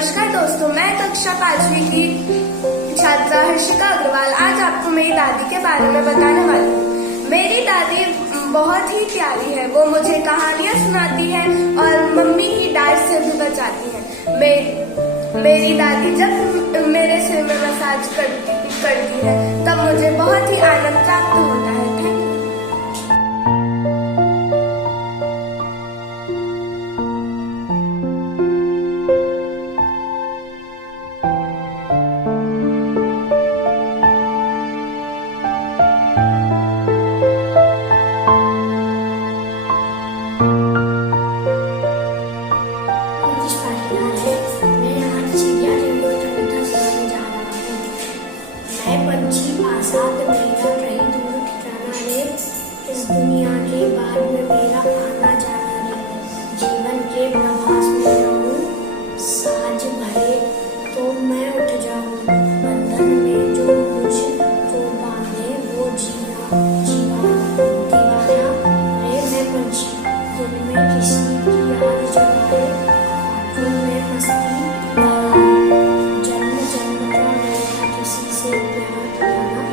नमस्कार दोस्तों, मैं कक्षा 5वीं की छात्रा हर्षिका अग्रवाल आज आपको मेरी दादी के बारे में बताने वाली हूँ। मेरी दादी बहुत ही प्यारी है। वो मुझे कहानियाँ सुनाती है और मम्मी की डांट से भी बचाती है। मेरी दादी जब मेरे सिर में मसाज करती है तब मुझे बहुत ही आनंद प्राप्त होता है। Thank you. आजाद मेरा रही दूर ठिकाना रे, इस दुनिया के बाद में मेरा आना जाना रे। जीवन के प्रवास में रहूं, साज भरे तो मैं उठ जाऊं। बंधन में जो मुझको बांधे वो दीवाना रे। मैं पंछी खुद में किसी की याद जगाए, खुद में मस्ती जन्म जन्म का मेरा किसी से प्यार करना।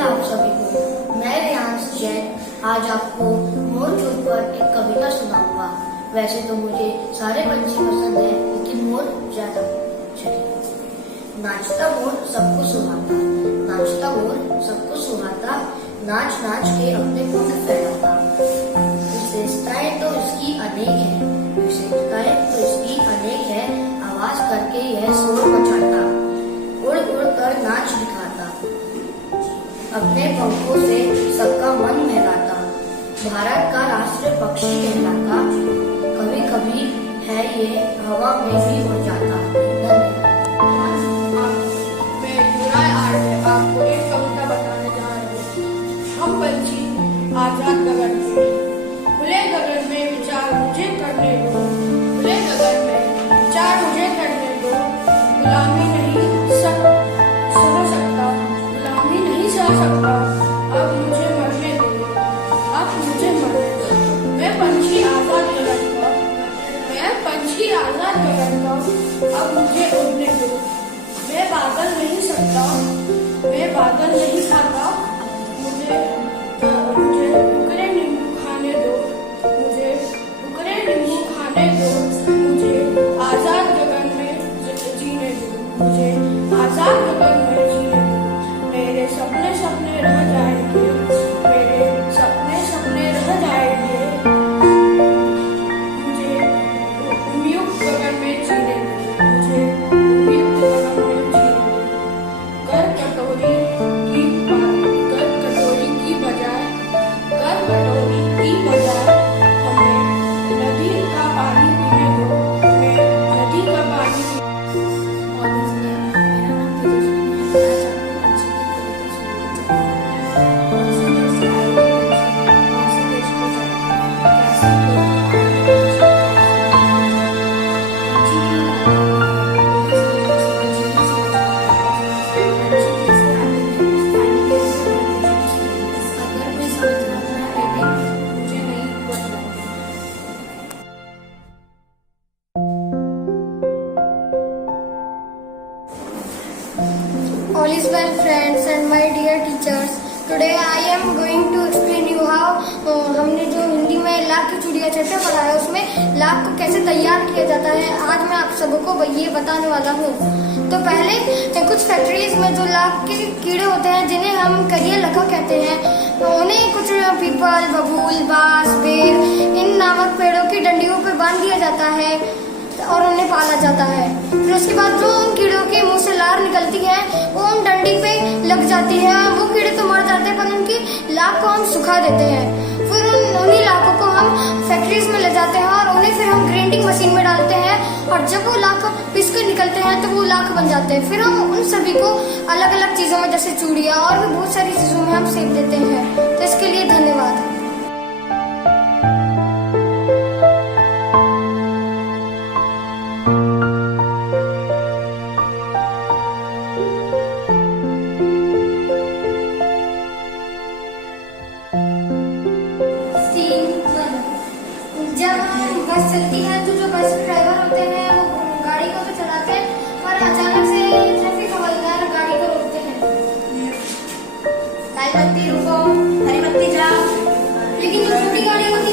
आप सभी को मैं रियांश जैन आज आपको मोर के ऊपर एक कविता सुनाऊंगा। वैसे तो मुझे सारे पंछी पसंद है, लेकिन मोर ज्यादा चलिए। नाचता मोर सबको सुहाता, नाचता मोर सबको सुहाता, नाच नाच के अपने पंख फैलाता। विशेषताएं तो इसकी अनेक है, विशेषताएं तो इसकी अनेक है। आवाज करके यह शोर मचाता, उड़ उड़ कर नाच दिखाता, अपने पंखों से सबका मन बहलाता। भारत का राष्ट्रीय पक्षी कहलाता, कभी कभी है ये हवा में भी उड़ जाता। मैं आपको एक कविता बताने जा रही हूँ। हम पंछी आजाद गगन में, खुले गगन में विचार मुझे करने दो, खुले गगन में विचार मुझे करने दो। गुलामी नहीं सह सकता, गुलामी नहीं सह सकता, अब मुझे मरने दो, अब मुझे मरने दो। मैं पंछी आजाद गगन का, मैं पंछी आजाद गगन का, अब मुझे उड़ने दो। मैं बादल नहीं सकता, मैं बादल नहीं खाता, मुझे टुकड़े नींबू खाने दो, मुझे टुकड़े नींबू खाने दो। मुझे आजाद गगन में जीने दो, मुझे आजाद गगन में जीने दो। मेरे सपने सपने रह जाएंगे, मेरे सपने सपने रह जाएंगे। मुझे उम्मीद गगन में जीने दो, मुझे उम्मीद गगन में जीने दो। कर कटोरी की बजाय, कर कटोरी की बजाय हमें नदी का पानी पीने दो, हमें नदी का पानी All is well, friends and my dear teachers. Today I am going to explain you how हमने जो हिंदी में लाख की चिड़िया चर्चा पढ़ा है उसमें लाख को कैसे तैयार किया जाता है। आज मैं आप सबको ये बताने वाला हूँ। तो पहले कुछ फैक्ट्रीज में जो लाख के कीड़े होते हैं जिन्हें हम करिया लखा कहते हैं, उन्हें कुछ पीपल, बबूल, बांस, बेर इन नामक पेड़ों की डंडियों पर बांध दिया जाता है और उन्हें पाला निकाला जाता है। फिर उसके बाद जो उन कीड़ों के मुंह से लार निकलती है वो उन डंडी पे लग जाती है। वो कीड़े तो मर जाते हैं पर उनकी लाख को हम सुखा देते हैं। फिर उन्हीं लाखों को हम फैक्ट्रीज में ले जाते हैं और उन्हें फिर हम ग्राइंडिंग मशीन में डालते हैं और जब वो लाख पीस कर निकलते हैं तो वो लाख बन जाते हैं। फिर हम उन सभी को अलग अलग चीजों में जैसे चूड़ियाँ और भी बहुत सारी चीजों में हम सेक देते हैं। तो इसके लिए धन्यवाद। जब बस चलती है तो जो बस ड्राइवर होते हैं वो गाड़ी को तो चलाते हैं पर अचानक से ट्रैफिक हवलदार गाड़ी को रोकते हैं। लाल बत्ती रुको, हरी बत्ती जाओ। लेकिन जो छोटी गाड़ी होती